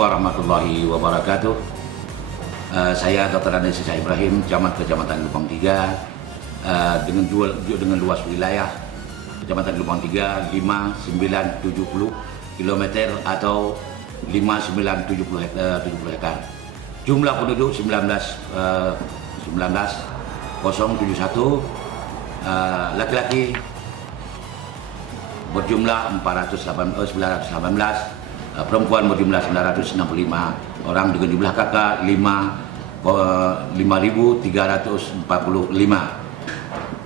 warahmatullahi wabarakatuh. Saya Dr. Andes Isa Ibrahim, Camat Kecamatan Lubang 3, dengan luas wilayah Kecamatan Lubang 3 5970 km atau 5970 hektar. Jumlah penduduk 19,071, laki-laki berjumlah 918, perempuan berjumlah 965 orang dengan jumlah kakak 5.345.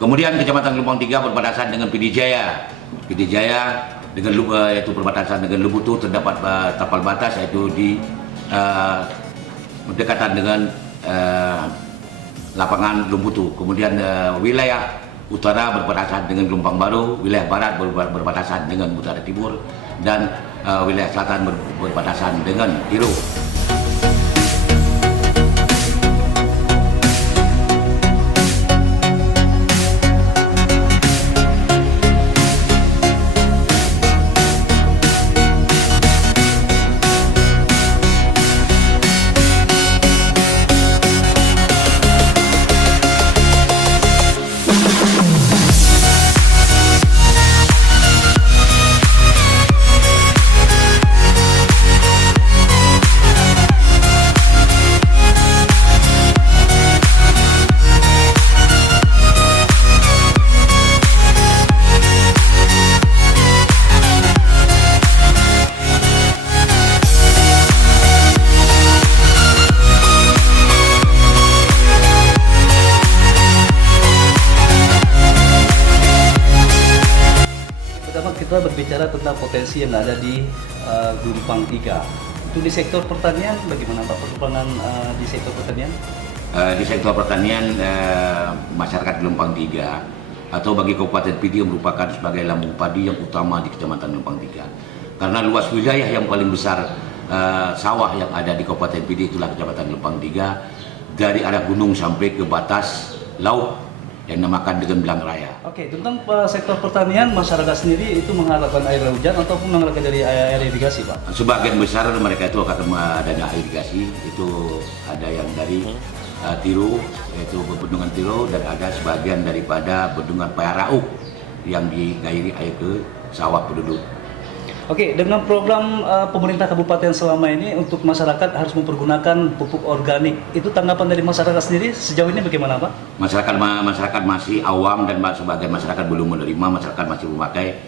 Kemudian Kecamatan Lubang 3 berbatasan dengan PD Jaya. PD Jaya dengan yaitu perbatasan dengan Lubutu, terdapat tapal batas yaitu di berdekatan dengan lapangan Lubutu. Kemudian wilayah utara berbatasan dengan Gelombang Baru, wilayah barat berbatasan dengan Utara Timur, dan wilayah selatan berbatasan dengan Tiro. Kita berbicara tentang potensi yang ada di Gelombang 3. Itu di sektor pertanian bagaimana Pak perkembangan di sektor pertanian? Di sektor pertanian, masyarakat Gelombang 3 atau bagi Kabupaten PD merupakan sebagai lambung padi yang utama di Kecamatan Gelombang 3. Karena luas wilayah yang paling besar sawah yang ada di Kabupaten PD itulah Kecamatan Gelombang 3, dari arah gunung sampai ke batas laut yang dinamakan dengan Belang Raya. Oke, tentang sektor pertanian, masyarakat sendiri itu mengharapkan air hujan ataupun mengharapkan dari air irigasi, Pak? Sebagian besar mereka itu akan adanya air irigasi, itu ada yang dari Tiro, yaitu bendungan Tiro, dan ada sebagian daripada bendungan Payarauk yang digairi air ke sawah penduduk. Oke, dengan program pemerintah kabupaten selama ini untuk masyarakat harus mempergunakan pupuk organik, itu tanggapan dari masyarakat sendiri sejauh ini bagaimana, Pak? Masyarakat masih awam dan sebagian masyarakat belum menerima, masyarakat masih memakai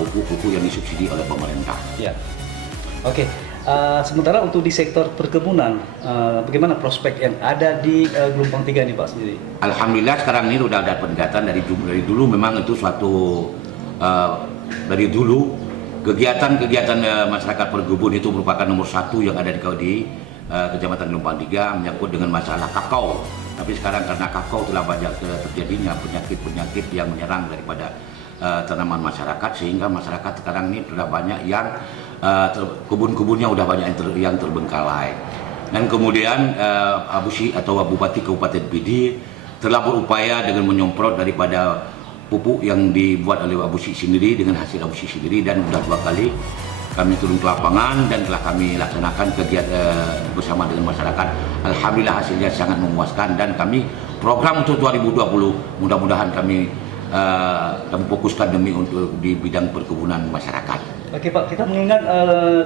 pupuk-pupuk yang disubsidi oleh pemerintah. Ya. Oke, sementara untuk di sektor perkebunan, bagaimana prospek yang ada di Gelombang 3 ini, Pak sendiri? Alhamdulillah sekarang ini sudah ada peningkatan dari dulu. Memang itu suatu dari dulu kegiatan masyarakat perkebun itu merupakan nomor satu yang ada di Kecamatan Gelombang 3 menyangkut dengan masalah kakao. Tapi sekarang karena kakao telah banyak terjadinya penyakit-penyakit yang menyerang daripada tanaman masyarakat, sehingga masyarakat sekarang ini sudah banyak yang kebun-kebunnya sudah banyak yang terbengkalai. Dan kemudian Abusi atau Bupati Kabupaten PD telah berupaya dengan menyemprot daripada pupuk yang dibuat oleh Abusi sendiri dengan hasil Abusi sendiri, dan sudah 2 kali kami turun ke lapangan dan telah kami laksanakan kegiatan bersama dengan masyarakat. Alhamdulillah hasilnya sangat memuaskan, dan kami program untuk 2020 mudah-mudahan kami fokuskan untuk di bidang perkebunan masyarakat. Oke Pak, kita mengingat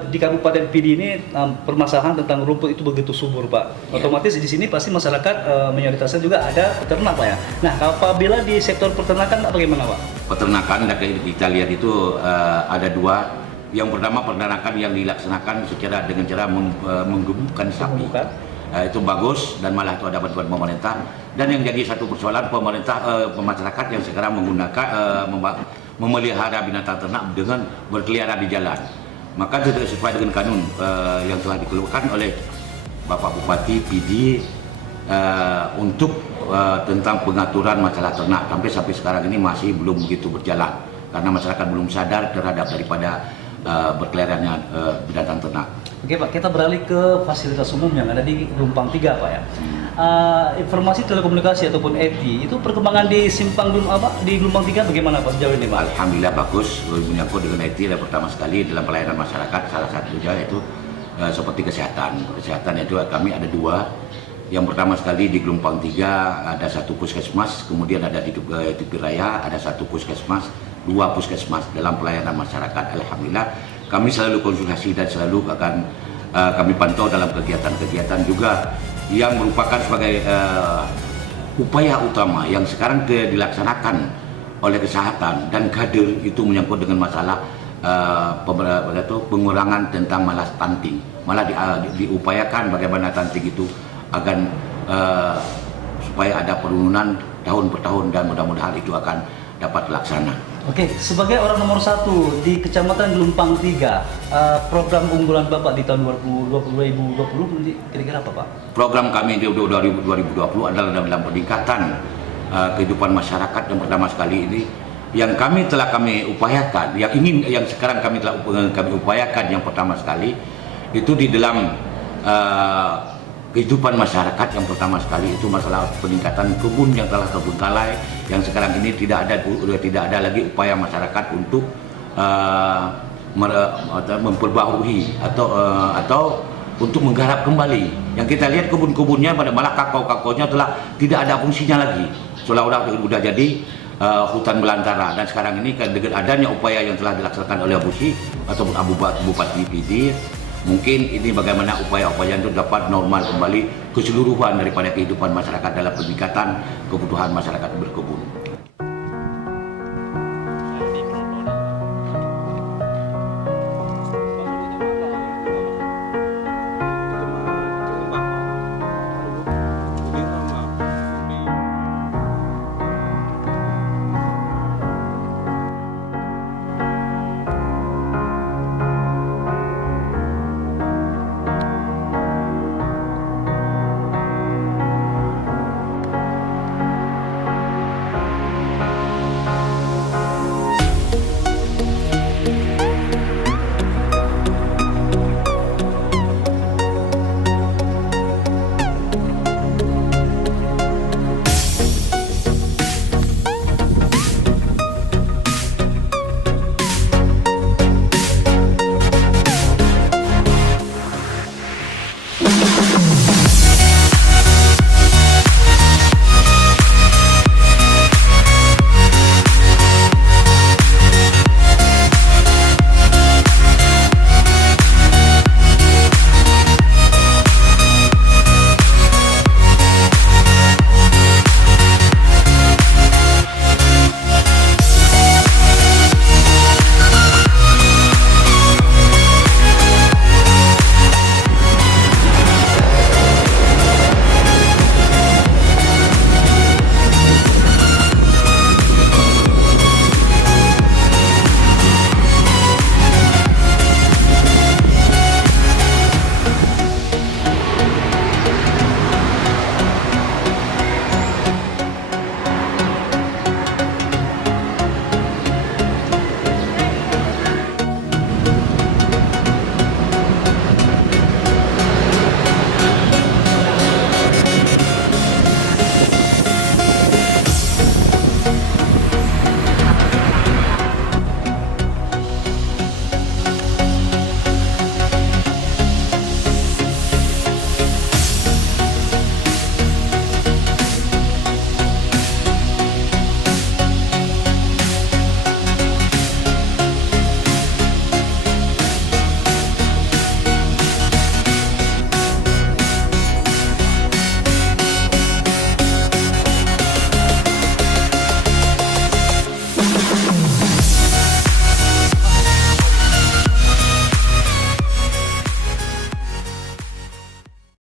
di Kabupaten PD ini permasalahan tentang rumput itu begitu subur Pak. Otomatis di sini pasti masyarakat mayoritasnya juga ada peternak Pak ya. Nah, apabila di sektor peternakan bagaimana Pak? Peternakan kita lihat itu ada 2. Yang pertama, peternakan yang dilaksanakan dengan cara menggemukkan sapi. Itu bagus, dan malah itu ada bantuan pemerintah. Dan yang jadi satu persoalan masyarakat yang sekarang menggunakan memelihara binatang ternak dengan berkeliaran di jalan. Maka tidak sesuai dengan kanun yang telah dikeluarkan oleh Bapak Bupati PD untuk tentang pengaturan masalah ternak. Sampai sekarang ini masih belum begitu berjalan karena masyarakat belum sadar terhadap daripada berkeliarannya binatang ternak. Oke Pak, kita beralih ke fasilitas umum yang ada di Gelombang 3 Pak ya. Informasi telekomunikasi ataupun IT itu perkembangan di di Gelombang 3 bagaimana Pak sejauh ini Pak? Alhamdulillah bagus. Menyangkut dengan IT yang pertama sekali dalam pelayanan masyarakat, salah satunya yaitu seperti kesehatan. Kesehatan itu kami ada 2. Yang pertama sekali di Gelompang 3 ada 1 puskesmas, kemudian ada di Tepi Raya ada 1 puskesmas, 2 puskesmas dalam pelayanan masyarakat. Alhamdulillah kami selalu konsultasi dan selalu akan kami pantau dalam kegiatan-kegiatan juga yang merupakan sebagai upaya utama yang sekarang dilaksanakan oleh kesehatan dan kader itu menyangkut dengan masalah pengurangan tentang malah stunting. Malah diupayakan bagaimana stunting itu agar supaya ada penurunan tahun per tahun dan mudah-mudahan itu akan dapat terlaksana. Oke, sebagai orang nomor 1 di Kecamatan Gelompang 3, program unggulan Bapak di tahun 2020 kira-kira apa Pak? Program kami di 2020 adalah dalam peningkatan kehidupan masyarakat yang pertama sekali ini yang kami upayakan, yang sekarang kami upayakan yang pertama sekali itu di dalam kehidupan masyarakat yang pertama sekali itu masalah peningkatan kebun yang telah terbengkalai yang sekarang ini tidak ada lagi upaya masyarakat untuk memperbaharui atau untuk menggarap kembali. Yang kita lihat kebun-kebunnya malah kakao-kakaonya telah tidak ada fungsinya lagi. Seolah-olah sudah jadi hutan belantara dan sekarang ini dengan adanya upaya yang telah dilaksanakan oleh Abusi ataupun Bupati PD, mungkin ini bagaimana upaya-upaya itu dapat normal kembali keseluruhan daripada kehidupan masyarakat dalam peningkatan kebutuhan masyarakat berkebun.